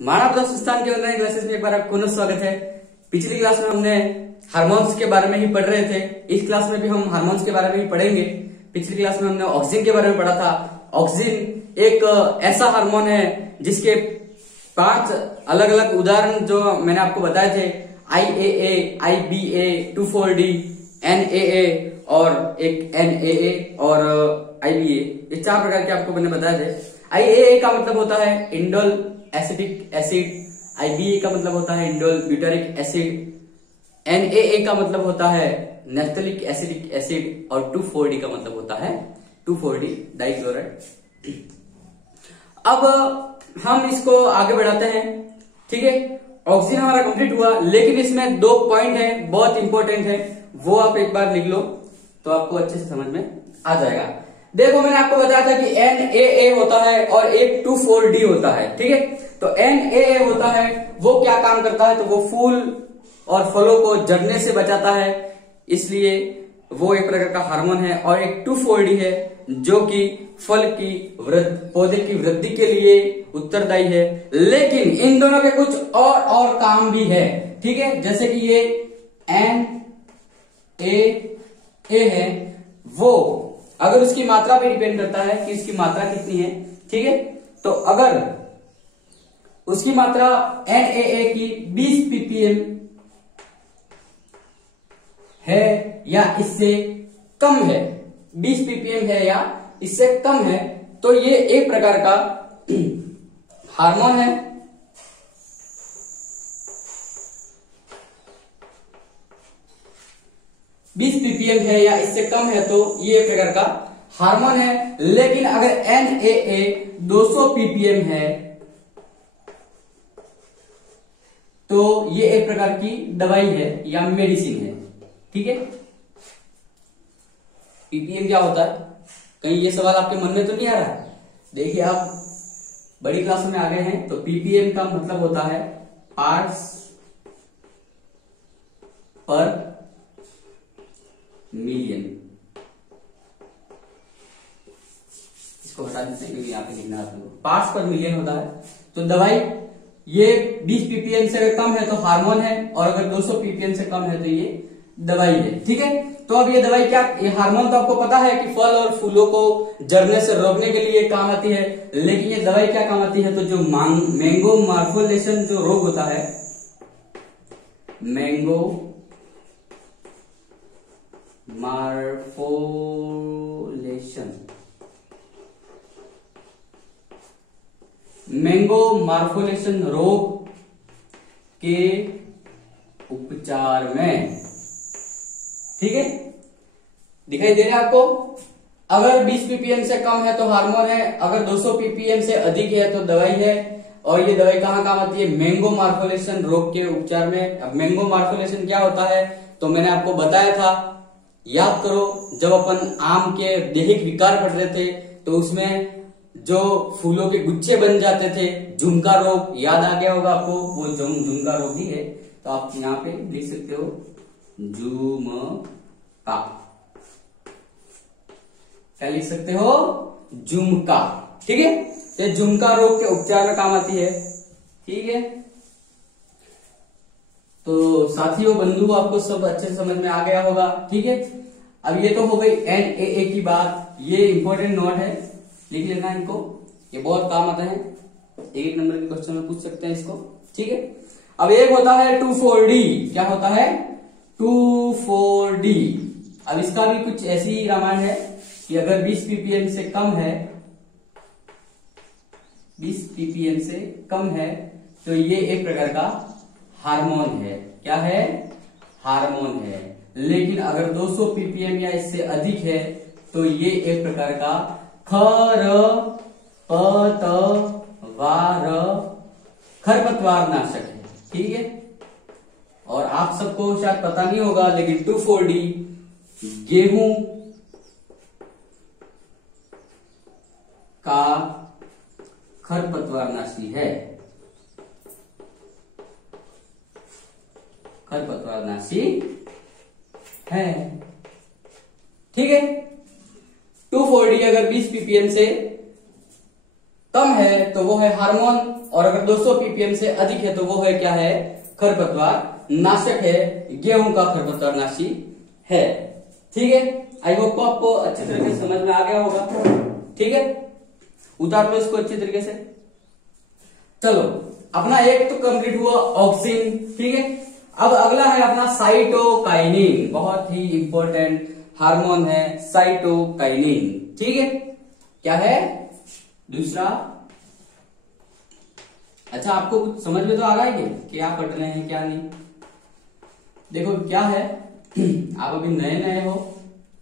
मानव संस्थान के online classes में एक बार आपको पुनः स्वागत है। पिछली क्लास में हमने हार्मोन्स के बारे में ही पढ़ रहे थे। इस क्लास में भी हम हार्मोन्स के बारे में ही पढ़ेंगे। पिछली क्लास में हमने ऑक्सीजन के बारे में पढ़ा था। ऑक्सीजन एक ऐसा हार्मोन है जिसके 5 अलग अलग उदाहरण जो मैंने आपको बताए थे, IAA, IBA, 2,4-D, NAA और एक NAA और IBA, ये 4 प्रकार के आपको मैंने बताए थे। IAA का मतलब होता है इंडोल एसिटिक एसिड, IBA का मतलब होता है इंडोल ब्यूटारिक एसिड, NAA का मतलब होता है नैफ्थेलिक एसिडिक एसिड और 2,4-D का मतलब होता है 2,4-D डाइक्लोराइड। अब हम इसको आगे बढ़ाते हैं। ठीक है, ऑक्सीजन हमारा कंप्लीट हुआ, लेकिन इसमें 2 पॉइंट है, बहुत इंपॉर्टेंट है, वो आप एक बार लिख लो तो आपको अच्छे से समझ में आ जाएगा। देखो, मैंने आपको बताया था कि NAA होता है और एक 2,4-D होता है। ठीक है, तो NAA होता है, वो क्या काम करता है, तो वो फूल और फलों को जड़ने से बचाता है, इसलिए वो एक प्रकार का हार्मोन है। और एक 2,4-D है जो कि फल की पौधे की वृद्धि के लिए उत्तरदायी है। लेकिन इन दोनों के कुछ और काम भी है। ठीक है, जैसे कि ये NAA है, वो अगर उसकी मात्रा पे डिपेंड करता है कि इसकी मात्रा कितनी है। ठीक है, तो अगर उसकी मात्रा NAA की 20 ppm है या इससे कम है, 20 ppm है या इससे कम है, तो ये एक प्रकार का हार्मोन है। बीस ppm है या इससे कम है तो ये एक प्रकार का हार्मोन है। लेकिन अगर NAA 200 ppm है तो ये एक प्रकार की दवाई है या मेडिसिन है। ठीक है, ppm क्या होता है, कहीं ये सवाल आपके मन में तो नहीं आ रहा है? देखिए, आप बड़ी क्लास में आ गए हैं तो ppm का मतलब होता है पार्ट्स पर मिलियन। इसको हटा देते हैं क्योंकि यहाँ पे लिखना है, पार्ट्स पर मिलियन होता है। तो दवाई ये 20 ppm से अगर कम है तो हार्मोन है, और अगर 200 ppm से कम है तो ये दवाई है। ठीक है, तो अब ये दवाई क्या, ये हार्मोन तो आपको पता है कि फल और फूलों को जड़ने से रोकने के लिए काम आती है, लेकिन ये दवाई क्या काम आती है, तो जो मैंगो मार्फोलेशन जो रोग होता है, मैंगो मार्फोलेशन रोग के उपचार में। ठीक है, दिखाई दे रहा है आपको? अगर 20 ppm से कम है तो हार्मोन है, अगर 200 ppm से अधिक है तो दवाई है। और ये दवाई कहाँ काम आती है, मैंगो मार्फोलेशन रोग के उपचार में। अब मैंगो मार्फोलेशन क्या होता है, तो मैंने आपको बताया था, याद करो, जब अपन आम के दैहिक विकार पढ़ रहे थे तो उसमें जो फूलों के गुच्छे बन जाते थे, झुमका रोग, याद आ गया होगा आपको, वो झुमका रोग ही है। तो आप यहाँ पे लिख सकते हो झुमका, क्या लिख सकते हो, झुमका। ठीक है, ये झुमका रोग के उपचार में काम आती है। ठीक है, तो साथियों, बंधु, आपको सब अच्छे से समझ में आ गया होगा। ठीक है, अब ये तो हो गई NAA की बात। ये इंपॉर्टेंट नोट है, लिख लेना इनको, ये बहुत काम आता है, एक नंबर के क्वेश्चन में पूछ सकते हैं इसको। ठीक है, अब एक होता है 2,4-D। क्या होता है, 2,4-D। अब इसका भी कुछ ऐसी ही रामायण है कि अगर 20 ppm से कम है, 20 ppm से कम है तो ये एक प्रकार का हार्मोन है। क्या है, हार्मोन है। लेकिन अगर 200 ppm या इससे अधिक है तो ये एक प्रकार का खरपतवार नाशक है। ठीक है, और आप सबको शायद पता नहीं होगा, लेकिन 2,4-D गेहूं का खरपतवारनाशी है, खरपतवारनाशी है। ठीक है, 2,4-D अगर 20 ppm से कम है तो तो वो है हार्मोन, और अगर 200 ppm से अधिक है तो वो है क्या है, खरपतवार नाशक है, गेहूं का खरपतवार नाशी है। ठीक है, आई होप को आपको अच्छे तरीके से समझ में आ गया होगा। ठीक है, उतार लो इसको अच्छी तरीके से। चलो, अपना एक तो कंप्लीट हुआ ऑक्सिन। ठीक है, अब अगला है अपना साइटोकाइनिन, बहुत ही इंपॉर्टेंट हार्मोन है साइटोकाइनिन। ठीक है, क्या है दूसरा। अच्छा, आपको कुछ समझ में तो आ रहा है कि क्या पढ़ रहे हैं क्या नहीं। देखो क्या है, आप अभी नए नए हो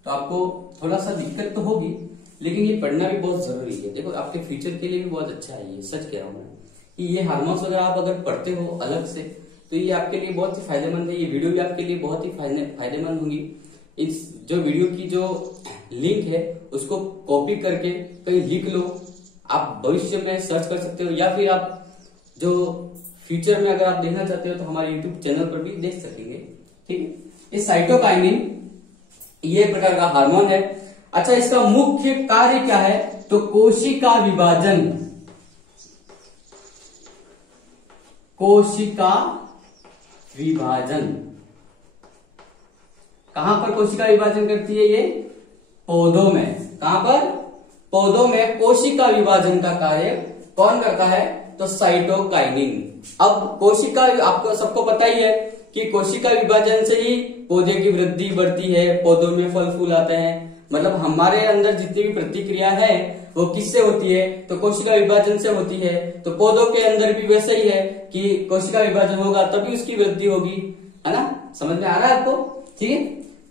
तो आपको थोड़ा सा दिक्कत तो होगी, लेकिन ये पढ़ना भी बहुत जरूरी है। देखो आपके फ्यूचर के लिए भी बहुत अच्छा है, ये सच कह रहा हूं मैं कि ये हार्मोन्स वगैरह आप अगर पढ़ते हो अलग से तो ये आपके लिए बहुत ही फायदेमंद है। ये वीडियो भी आपके लिए बहुत ही फायदेमंद होंगी। इस जो वीडियो की जो लिंक है उसको कॉपी करके कहीं लिख लो, आप भविष्य में सर्च कर सकते हो, या फिर आप जो फ्यूचर में अगर आप देखना चाहते हो तो हमारे यूट्यूब चैनल पर भी देख सकेंगे। ठीक है, ये साइटोकाइनिन ये प्रकार का हार्मोन है। अच्छा, इसका मुख्य कार्य क्या है, तो कोशिका विभाजन, कोशिका विभाजन। कहां पर कोशिका विभाजन करती है ये, पौधों में। कहां पर, पौधों में कोशिका विभाजन का कार्य कौन करता है, तो साइटोकाइनिन। अब कोशिका, आपको सबको पता ही है कि कोशिका विभाजन से ही पौधे की वृद्धि बढ़ती है, पौधों में फल फूल आते हैं। मतलब हमारे अंदर जितनी भी प्रतिक्रिया है वो किससे होती है, तो कोशिका विभाजन से होती है। तो पौधों के अंदर भी वैसा ही है कि कोशिका विभाजन होगा तभी उसकी वृद्धि होगी, है ना। समझ में आ रहा है आपको। ठीक है,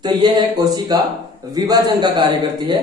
तो यह है कोशिका विभाजन का कार्य करती है।